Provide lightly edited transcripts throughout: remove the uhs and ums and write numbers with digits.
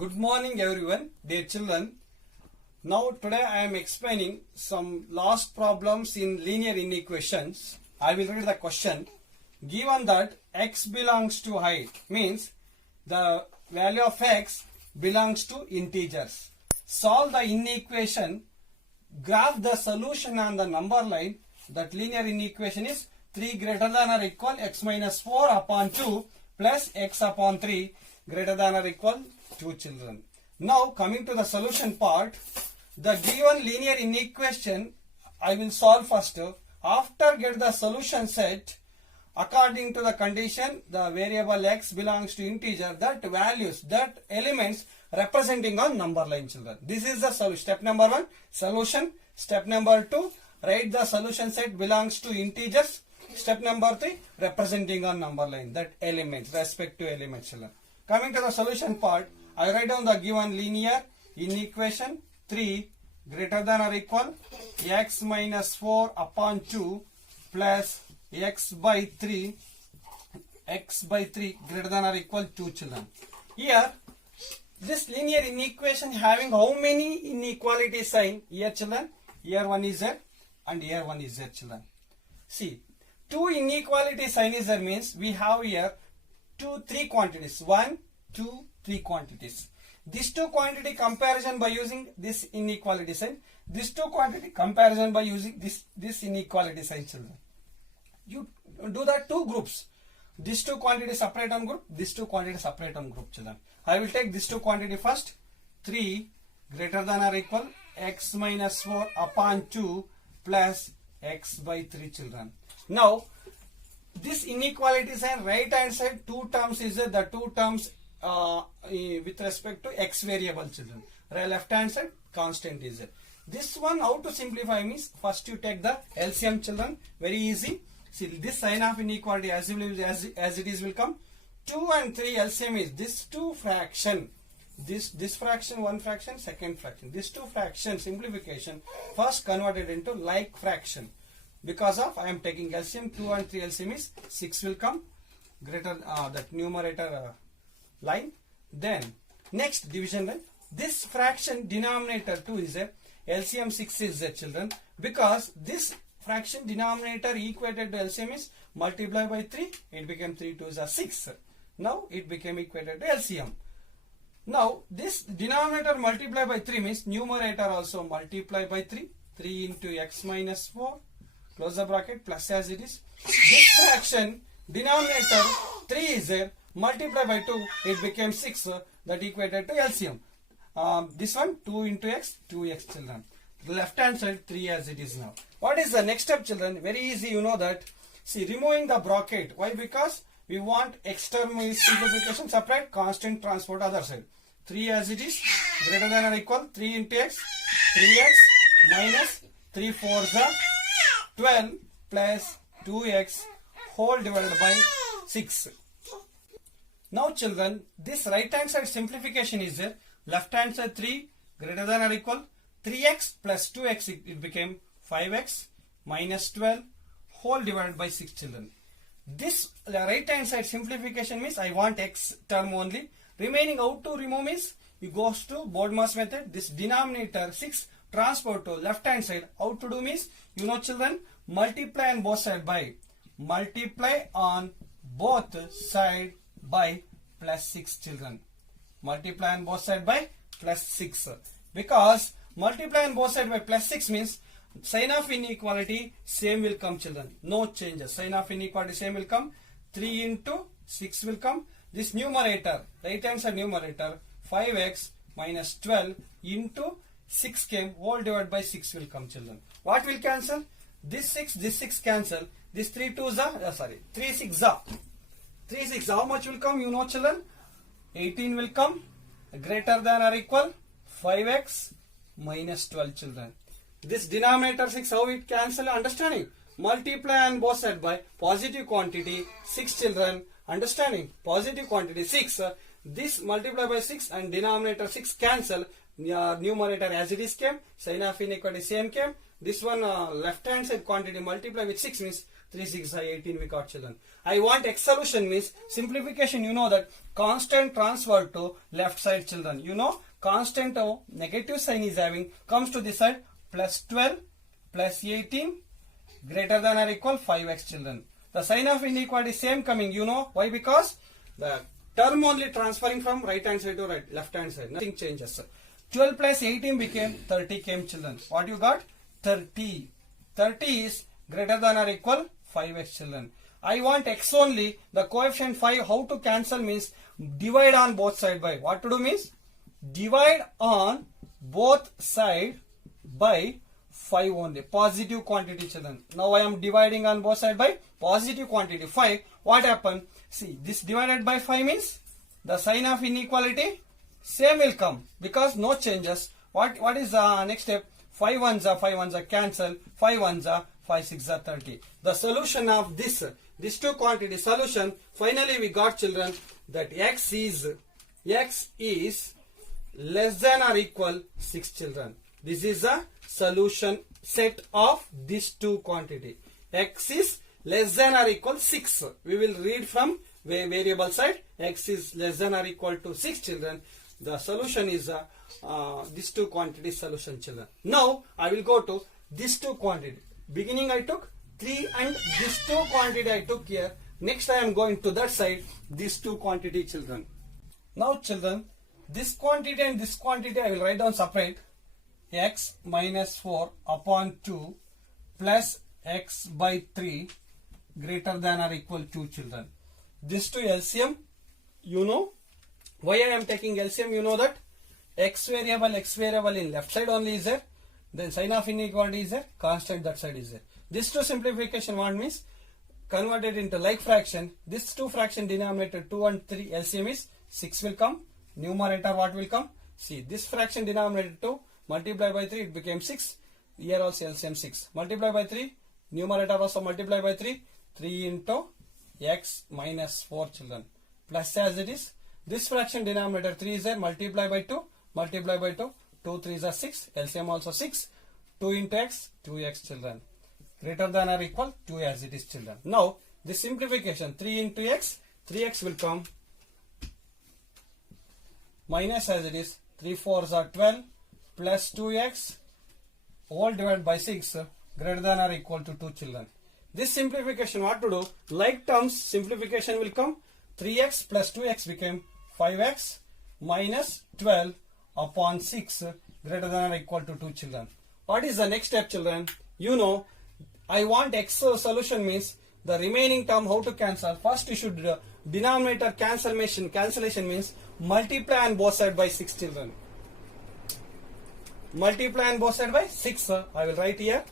Good morning everyone, dear children. Now today I am explaining some last problems in linear inequations. I will read the question. Given that x belongs to height, means the value of x belongs to integers. Solve the inequation. Graph the solution on the number line. That linear inequation is 3 greater than or equal x minus 4 upon 2 plus x upon 3 greater than or equal 2 children. Now coming to the solution part, the given linear inequation I will solve first. After get the solution set according to the condition the variable x belongs to integer, that values, that elements representing on number line children. This is the solution. Step number 1 solution. Step number 2 write the solution set belongs to integers. Step number 3 representing on number line, that elements, respective elements children. Coming to the solution part, I write down the given linear inequation 3 greater than or equal x minus 4 upon 2 plus x by 3 greater than or equal 2 children. Here this linear inequation having how many inequality sign? Here children, here one is there and here one is there children. See, two inequality sign is there means we have here three quantities, 1, 2, 3 quantities. This two quantity comparison by using this inequality sign, this two quantity comparison by using this inequality sign children. You do that two groups. These two quantity separate on group, these two quantity separate on group children. I will take this two quantity first. 3 greater than or equal x minus 4 upon 2 plus x by 3 children. Now this inequality sign right hand side two terms is there, the two terms with respect to x variable children. Left hand side constant is there. This one how to simplify means first you take the LCM children, very easy. See this sign of inequality as it is will come. 2 and 3 LCM is this two fraction. This fraction, one fraction, second fraction. This two fraction simplification first converted into like fraction. Because of I am taking LCM, 2 and 3 LCM is 6 will come greater that numerator line. Then next division line. This fraction denominator 2 is there. LCM 6 is there children. Because this fraction denominator equated to LCM is multiply by 3. It became 3 2s are 6. Now it became equated to LCM. Now this denominator multiply by 3 means numerator also multiply by 3. 3 into x minus 4. Close the bracket plus as it is. This fraction denominator 3 is there. Multiply by 2, it became 6, that equated to LCM. This one 2 into x, 2x children. The left hand side 3 as it is now. What is the next step children? Very easy, you know that. See, removing the bracket. Why? Because we want x term is simplification separate, constant transport other side. 3 as it is, greater than or equal 3 into x, 3x minus 3 4s are 12 plus 2x whole divided by 6. Now children, this right hand side simplification is there. Left hand side 3 greater than or equal 3x plus 2x, it became 5x minus 12 whole divided by 6 children. This right hand side simplification means I want x term only. Remaining how to remove means you goes to Bodmer's method. This denominator 6 transport to left hand side. How to do means, you know children, multiply on both side by plus 6 children. Multiply on both side by plus 6. Because multiply on both side by plus 6 means sign of inequality same will come children. No changes. Sign of inequality same will come. 3 into 6 will come. This numerator, right hand side numerator 5x minus 12 into 6 came whole divided by 6 will come children. What will cancel? This 6 cancel. This 3 2s are, 3 6 are. 3 6 how much will come? You know children, 18 will come greater than or equal 5x minus 12 children. This denominator 6 how it cancel, understanding? Multiply on both side by positive quantity 6 children, understanding? Positive quantity 6. This multiply by 6 and denominator 6 cancel. Numerator as it is came, sign of inequality same came. this one left hand side quantity multiply with 6 means 3 6 are 18 we got children. I want x solution means simplification, you know that constant transfer to left side children. You know constant of negative sign is having comes to this side plus 12 plus 18 greater than or equal 5x children. The sign of inequality same coming, you know why? Because the term only transferring from right hand side to left hand side, nothing changes. 12 plus 18 became 30 came children. What you got? 30. 30 is greater than or equal 5x children. I want x only. The coefficient 5, how to cancel means divide on both side by. What to do means divide on both side by 5 only. Positive quantity children. Now I am dividing on both side by positive quantity 5. What happened? See, this divided by 5 means the sign of inequality same will come because no changes. What is the next step? 5 ones are cancel. 5 ones are 5 6 are 30. The solution of this two quantity solution, finally we got children that x is less than or equal 6 children. This is a solution set of this two quantity. X is less than or equal 6. We will read from variable side. X is less than or equal to 6 children. The solution is this two quantity solution children. Now I will go to this two quantity. Beginning I took 3 and this two quantity I took here. Next I am going to that side, these two quantity children. Now children, this quantity and this quantity I will write down separate. X minus 4 upon 2 plus x by 3 greater than or equal to children. This two LCM, you know why I am taking LCM, you know that x variable in left side only is there, then sign of inequality is there, constant that side is there. This two simplification what means converted into like fraction. This two fraction denominator 2 and 3 LCM is 6 will come. Numerator what will come? See, this fraction denominator 2 multiply by 3 it became 6. Here also LCM 6. Multiply by 3, numerator also multiply by 3. 3 into x minus 4 children. Plus as it is. This fraction denominator 3 is there, multiply by 2. Multiply by 2. 2 3s are 6. LCM also 6. 2 into x, 2x children. Greater than or equal 2 as it is children. Now this simplification 3 into x, 3x will come. Minus as it is 3 4s are 12 plus 2x all divided by 6 greater than or equal to 2 children. This simplification what to do? Like terms simplification will come. 3x plus 2x became 5x minus 12 upon 6 greater than or equal to 2 children. What is the next step children? You know I want x solution means the remaining term how to cancel. First you should denominator cancellation means multiply on both side by 6 children. Multiply on both side by 6. I will write here.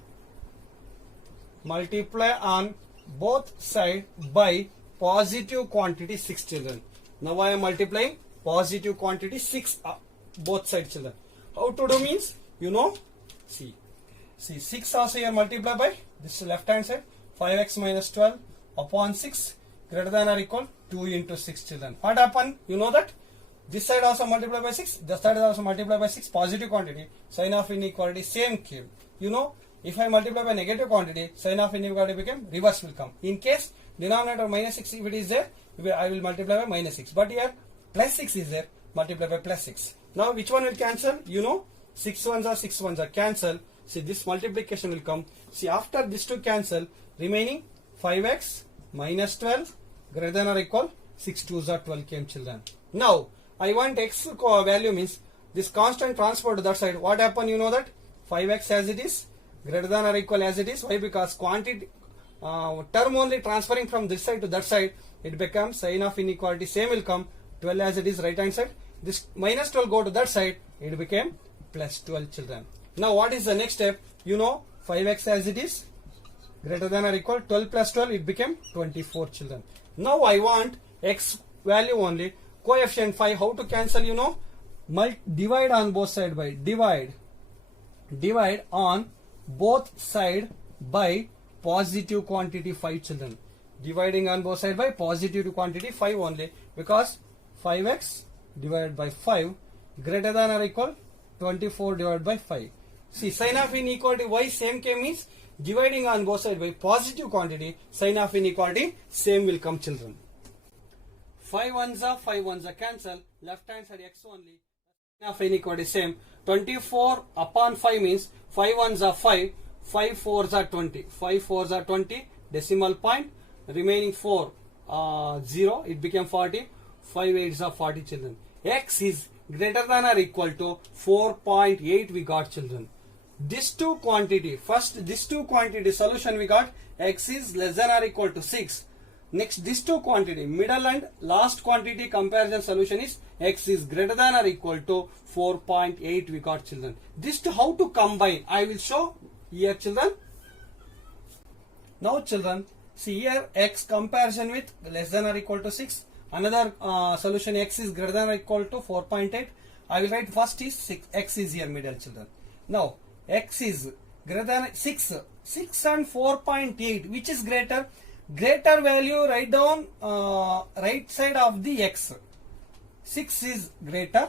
Multiply on both side by positive quantity 6 children. Now I am multiplying positive quantity 6 both side children. How to do means you know. See 6 also here multiply by this left hand side 5x minus 12 upon 6 greater than or equal 2 into 6 children. What happened? You know that this side also multiply by 6, this side also multiply by 6, positive quantity, sign of inequality same came. You know if I multiply by negative quantity, sign of inequality became reverse will come. In case denominator minus 6 if it is there, I will multiply by minus 6. But here plus 6 is there, multiply by plus 6. Now which one will cancel? You know 6 ones are cancel. See this multiplication will come. See after this two cancel, remaining 5x minus 12 greater than or equal 6 2s are 12 came children. Now I want x value means this constant transfer to that side. What happened? You know that 5x as it is greater than or equal as it is. Why? Because quantity term only transferring from this side to that side, it becomes sign of inequality same will come. 12 as it is right hand side. This minus 12 go to that side, it became plus 12 children. Now what is the next step? You know 5x as it is greater than or equal 12 plus 12 it became 24 children. Now I want x value only. Coefficient 5 how to cancel? You know divide on both side by divide on both side by positive quantity 5 children. Dividing on both side by positive quantity 5 only, because 5x divided by 5 greater than or equal 24 divided by 5. See, sign of inequality, why same came means dividing on both sides by positive quantity, sign of inequality same will come, children. 5 ones are 5 ones are cancel, left hand side x only, sign of inequality same. 24 upon 5 means 5 ones are 5, 5 fours are 20, 5 fours are 20, decimal point, remaining 4 0, it became 40, 5 eights are 40, children. X is greater than or equal to 4.8 we got, children. This two quantity, first this two quantity solution we got, x is less than or equal to 6. Next this two quantity, middle and last quantity comparison solution is x is greater than or equal to 4.8 we got, children. This to how to combine, I will show here, children. Now children, see here x comparison with less than or equal to 6. Another solution x is greater than or equal to 4.8. I will write first is 6, x is here middle, children. Now x is greater than 6 and 4.8, which is greater? Greater value write down right side of the x. 6 is greater,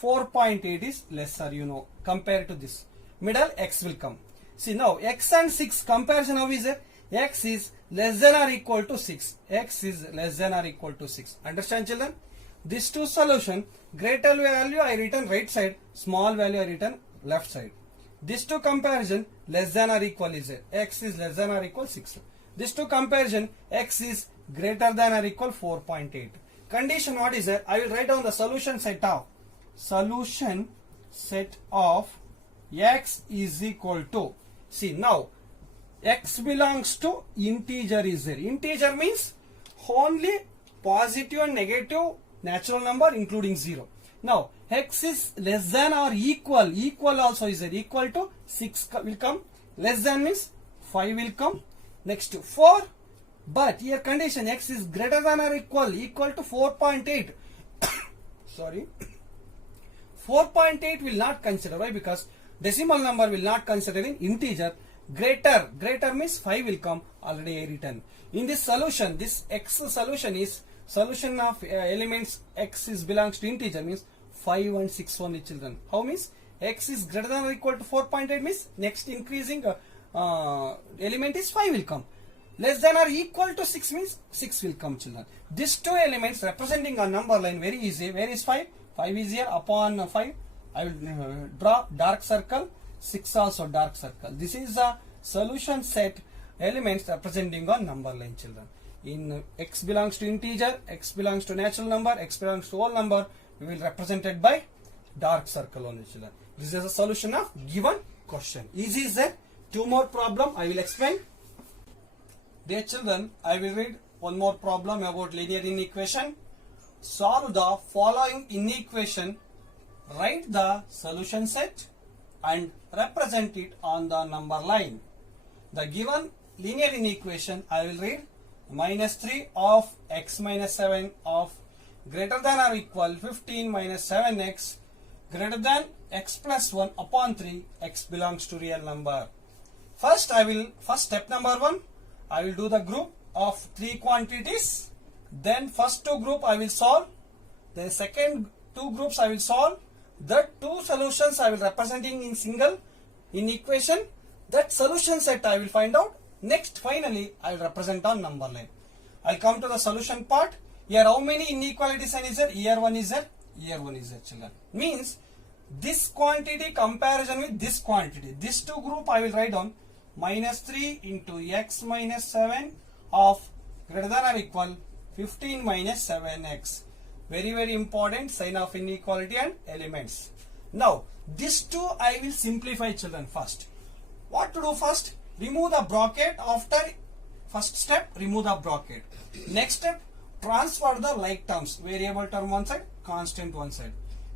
4.8 is lesser, you know, compared to this. Middle x will come. See now x and 6 comparison, how is it? X is less than or equal to 6. X is less than or equal to 6. Understand, children? These two solution, greater value I written right side, small value I written left side. These two comparison, less than or equal is it? X is less than or equal 6. These two comparison, x is greater than or equal 4.8. Condition what is it? I will write down the solution set of x is equal to, see now x belongs to integer is there. Integer means only positive and negative natural number including 0. Now x is less than or equal, equal also is there, equal to 6 will come, less than means 5 will come, next 4, but here condition x is greater than or equal to 4.8. Sorry, 4.8 will not consider. Why? Because decimal number will not consider in integer. Greater means 5 will come, already written. In this solution, this x solution is solution of elements x is belongs to integer means 5 and 6 only, children. How means x is greater than or equal to 4.8 means next increasing element is 5 will come. Less than or equal to 6 means 6 will come, children. These two elements representing a number line, very easy. Where is 5? 5 is here, upon 5 I will draw dark circle, 6 also dark circle. This is a solution set elements representing a number line, children. In x belongs to integer, x belongs to natural number, x belongs to whole number, we will represent it by dark circle only, children. This is a solution of given question. Easy is there? Two more problem I will explain. Dear children, I will read one more problem about linear inequation. Solve the following inequation. Write the solution set and represent it on the number line. The given linear inequation I will read: minus 3 of x minus 7 of greater than or equal 15 minus 7x greater than x plus 1 upon 3, x belongs to real number. First step number 1, I will do the group of 3 quantities. Then first 2 group I will solve. The second 2 groups I will solve. The 2 solutions I will representing in single inequation. That solution set I will find out. Next finally I will represent on number line. I will come to the solution part. Here how many inequality sign is there? Here 1 is there. Here 1 is there, children. Means this quantity comparison with this quantity. This 2 group I will write down minus 3 into x minus 7 of greater than or equal 15 minus 7x. Very important, sign of inequality and elements. Now these 2 I will simplify, children. First, what to do first? Remove the bracket. After first step, remove the bracket. Next step, transfer the like terms. Variable term one side, constant one side.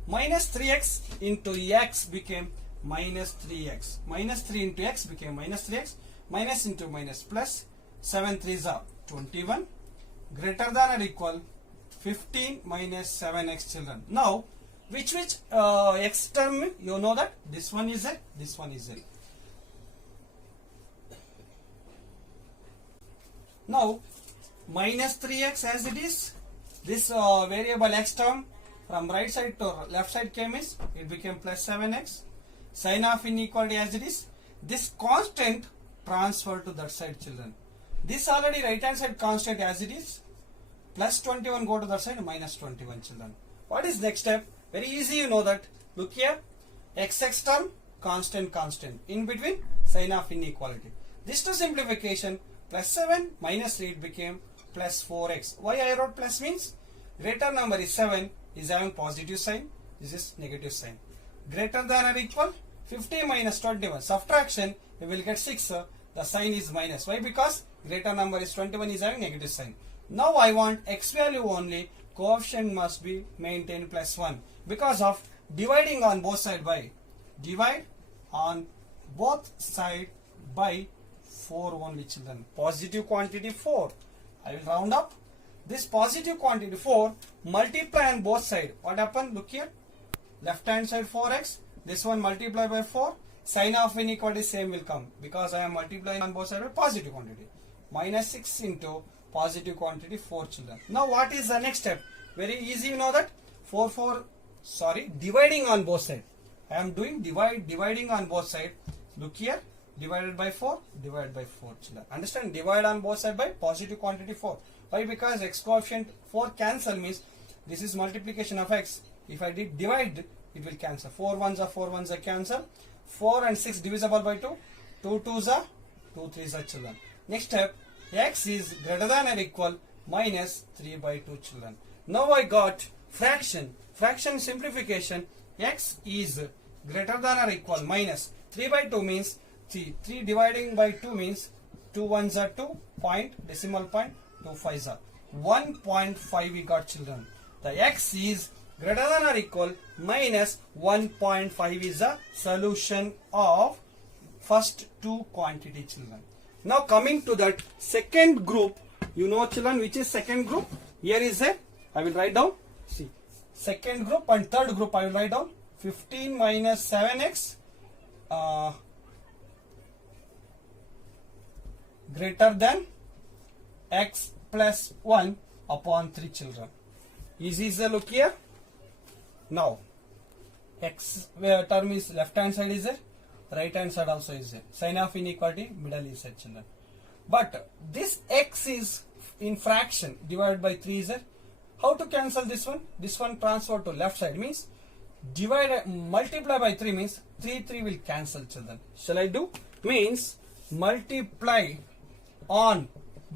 Minus 3x into x became minus 3x. Minus 3 into x became minus 3x. Minus into minus plus. 7 3s are 21. Greater than or equal 15 minus 7x, children. Now which x term, you know that this one is it, this one is it. Now minus 3x as it is, this variable x term from right side to left side came is, it became plus 7x. sign of inequality as it is. This constant transfer to that side, children. This already right hand side constant as it is. Plus 21 go to that side, minus 21, children. What is next step? Very easy, you know that. Look here. XX term, constant, constant. In between, sign of inequality. This to simplification, plus 7 minus 3, it became plus 4x. Why I wrote plus means? Greater number is 7, is having positive sign. This is negative sign. Greater than or equal, 50 minus 21. Subtraction, you will get 6. The sign is minus. Why? Because greater number is 21 is having negative sign. Now I want x value only. Coefficient must be maintained plus 1. Because of dividing on both sides by. Divide on both sides by 4 only, children. Positive quantity 4. I will round up. This positive quantity 4 multiply on both sides. What happened? Look here. Left hand side 4x. This one multiply by 4. Sign of inequality same will come. Because I am multiplying on both sides with positive quantity. Minus 6 into positive quantity 4, children. Now what is the next step? Very easy, you know that. Dividing on both sides. I am doing dividing on both sides. Look here. Divided by 4, divided by 4, children. Understand? Divide on both sides by positive quantity 4. Why? Because x coefficient 4 cancel means this is multiplication of x. If I did divide, it will cancel. 4 ones are 4 ones are cancel. 4 and 6 divisible by 2. 2 twos are 2 threes are, children. Next step, x is greater than or equal minus 3 by 2, children. Now I got fraction. Fraction simplification. X is greater than or equal minus 3 by 2 means 3. 3 dividing by 2 means 2 ones are 2 point, decimal point, 2 fives are 1.5 we got, children. The x is greater than or equal minus 1.5 is the solution of first two quantity, children. Now coming to that second group, you know, children, which is second group? Here is a, I will write down. See, second group and third group I will write down. 15 minus 7x greater than x plus 1 upon 3, children. Easy is the look here. Now x term is left hand side is there, right hand side also is there. Sign of inequality middle is there, children. But this x is in fraction divided by 3 is there. How to cancel this one? This one transfer to left side means multiply by 3 means 3 will cancel, children. Shall I do? Means multiply on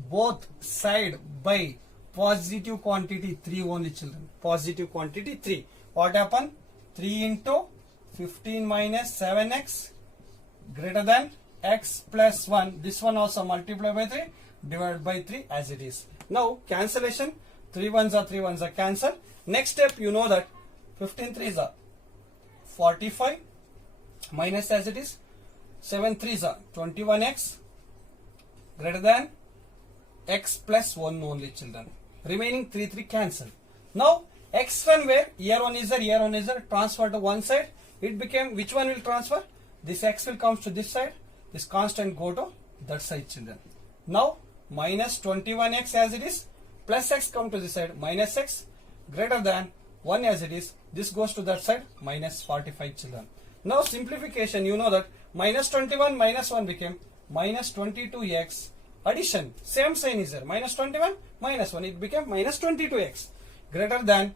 both side by positive quantity 3 only, children. Positive quantity 3. What happened? 3 into 15 minus 7x greater than x plus 1. This one also multiply by 3 divided by 3 as it is. Now cancellation. 3 ones are cancel. Next step, you know that 15 threes are 45 minus as it is 7 threes are 21x greater than x plus 1 only, children. Remaining 3 cancel. Now x one where here one is there, transfer to one side. It became, which one will transfer? This x will come to this side. This constant go to that side, children. Now minus 21x as it is, plus x come to this side, minus x greater than 1 as it is. This goes to that side, minus 45, children. Now simplification, you know that minus 21 minus 1 became minus 22x. Addition, same sign is there. Minus 21 minus 1, it became minus 22x. Greater than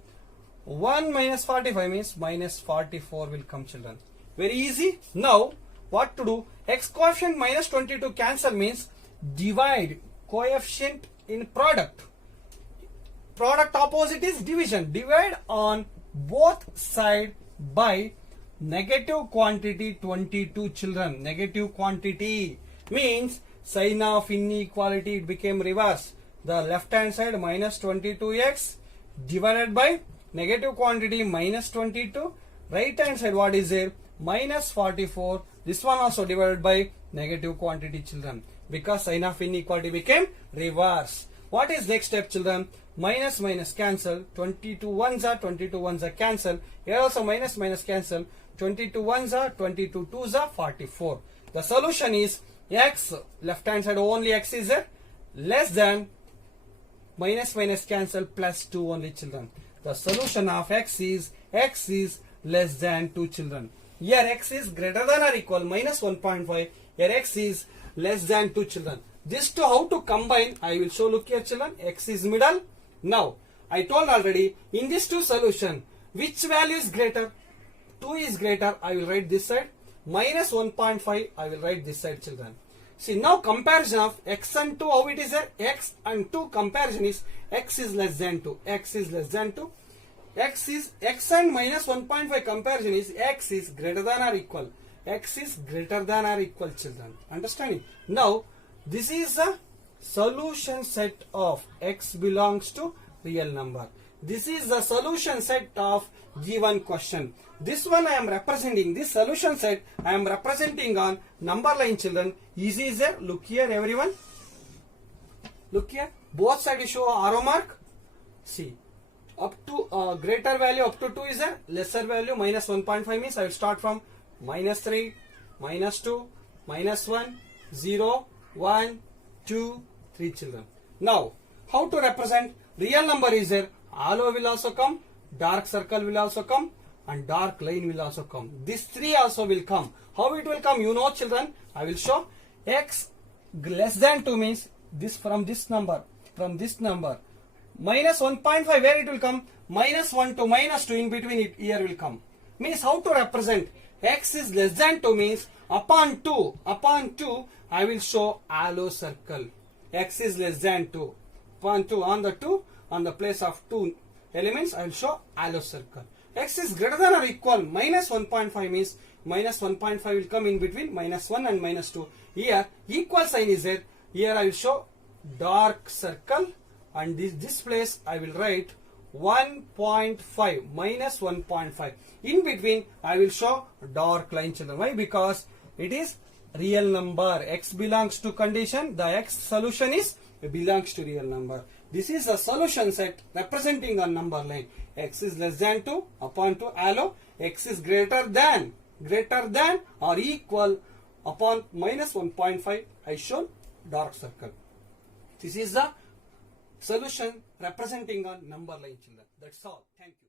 1 minus 45 means minus 44 will come, children. Very easy. Now what to do? X coefficient minus 22 cancel means divide coefficient in product. Product opposite is division. Divide on both side by negative quantity 22, children. Negative quantity means sign of inequality, it became reverse. The left hand side minus 22x divided by negative quantity minus 22. Right hand side what is there? Minus 44. This one also divided by negative quantity, children. Because sign of inequality became reverse. What is next step, children? Minus minus cancel. 22 ones are cancel. Here also minus minus cancel. 22 ones are 22 twos are 44. The solution is x, left hand side only x is there, less than minus minus cancel plus 2 only, children. The solution of x is less than 2, children. Here x is greater than or equal minus 1.5. Here x is less than 2 children. This two how to combine I will show. Look here children, x is middle. Now I told already in this two solution which value is greater? 2 is greater, I will write this side. Minus 1.5 I will write this side children. See now comparison of x and 2, how it is there? X and 2 comparison is x is less than 2. X is less than 2. X and minus 1.5 comparison is x is greater than or equal. X is greater than or equal children. Understanding? Now this is a solution set of x belongs to real number. This is the solution set of given question. This one I am representing, this solution set I am representing on number line children. Easy is there. Look here everyone. Look here. Both sides show arrow mark. See. Up to greater value up to 2 is there. Lesser value minus 1.5 means I will start from minus 3, minus 2, minus 1, 0, 1, 2, 3 children. Now how to represent? Real number is there. Halo will also come, dark circle will also come, and dark line will also come. These three also will come. How it will come? You know children, I will show. X less than 2 means this from this number. Minus 1.5 where it will come? Minus 1 to minus 2 in between it here will come. Means how to represent? X is less than 2 means upon 2 I will show halo circle. X is less than 2. Upon 2 on the place of 2 elements I will show halo circle. X is greater than or equal minus 1.5 means minus 1.5 will come in between minus 1 and minus 2. Here equal sign is there. Here I will show dark circle, and this place I will write 1.5 minus 1.5. In between I will show dark line children. Why? Because it is real number. X belongs to condition. The X solution is belongs to real number. This is a solution set representing a number line. X is less than 2 upon 2 halo. X is greater than or equal upon minus 1.5 I shown dark circle. This is the solution representing a number line children. That's all. Thank you.